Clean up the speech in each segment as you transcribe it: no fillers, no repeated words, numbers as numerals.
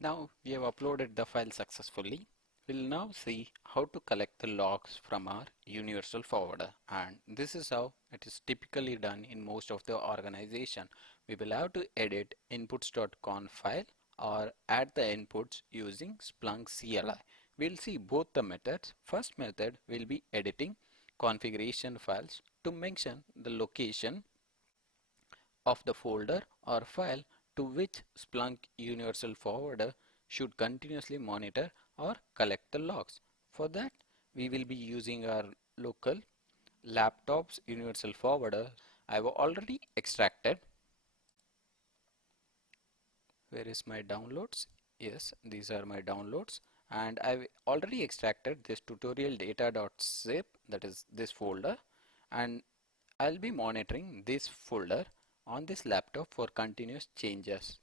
Now we have uploaded the file successfully. We'll now see how to collect the logs from our universal forwarder, and this is how it is typically done in most of the organization. We will have to edit inputs.conf file or add the inputs using Splunk CLI. We'll see both the methods. First method will be editing configuration files to mention the location of the folder or file to which Splunk Universal Forwarder should continuously monitor or collect the logs. For that, we will be using our local laptop's Universal Forwarder. I've already extracted. Where is my downloads? Yes, these are my downloads, and I've already extracted this tutorial data.zip, that is this folder, and I'll be monitoring this folder on this laptop for continuous changes.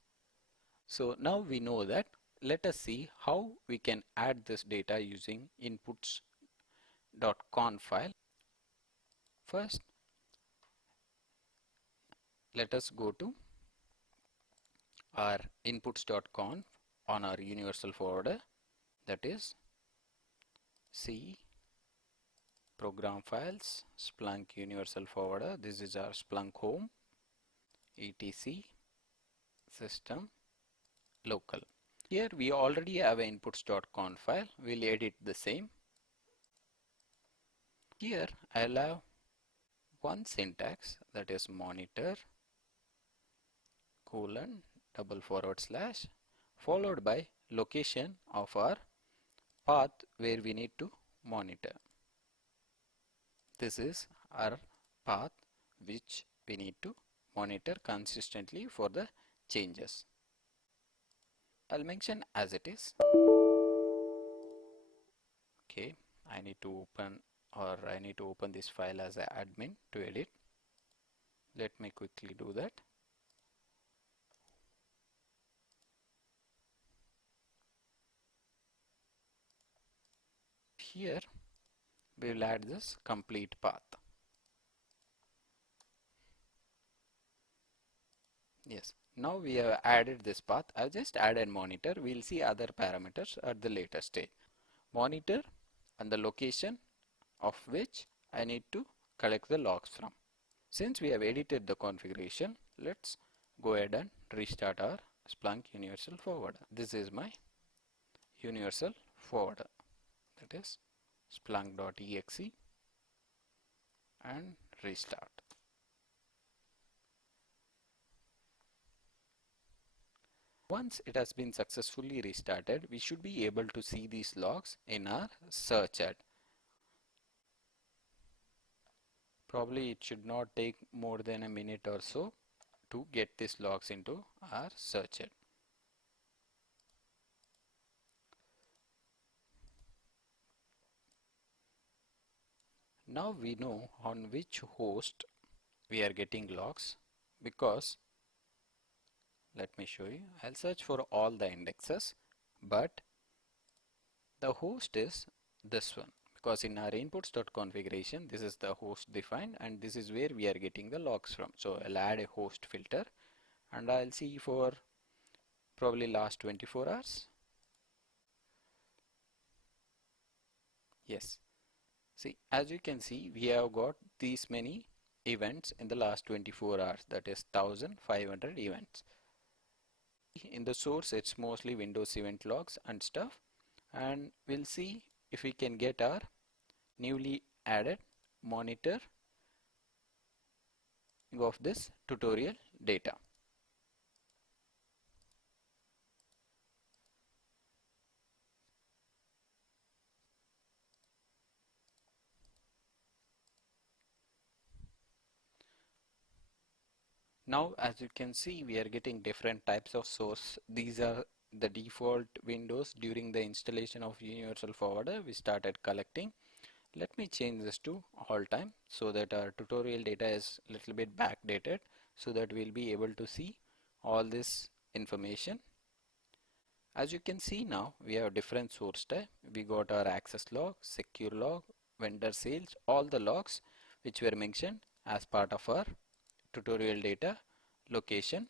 So now we know that. Let us see how we can add this data using inputs.conf file. First, let us go to our inputs.conf on our universal forwarder, that is C program files Splunk universal forwarder. This is our Splunk home, etc system local. Here we already have an inputs.conf file. We'll edit the same. Here I'll have one syntax, that is monitor : // followed by location of our path where we need to monitor. This is our path which we need to monitor consistently for the changes. I'll mention as it is. Okay, I need to open this file as an admin to edit. Let me quickly do that. Here we will add this complete path. Yes, now we have added this path. I've just added monitor. We'll see other parameters at the later stage. Monitor and the location of which I need to collect the logs from. Since we have edited the configuration, let's go ahead and restart our Splunk Universal Forwarder. This is my Universal Forwarder, that is splunk.exe, and restart. Once it has been successfully restarted, we should be able to see these logs in our search ad. Probably it should not take more than a minute or so to get these logs into our search ad. Now we know on which host we are getting logs, because let me show you. I'll search for all the indexes, but the host is this one, because in our inputs.configuration this is the host defined and this is where we are getting the logs from. So I'll add a host filter and I'll see for probably last 24 hours. Yes, see, as you can see, we have got these many events in the last 24 hours, that is 1500 events. In the source it's mostly Windows event logs and stuff, and we'll see if we can get our newly added monitor of this tutorial data. Now as you can see, we are getting different types of source. These are the default windows during the installation of Universal Forwarder we started collecting. Let me change this to all time so that our tutorial data is a little bit backdated, so that we'll be able to see all this information. As you can see, now we have different source type. We got our access log, secure log, vendor sales, all the logs which were mentioned as part of our tutorial data location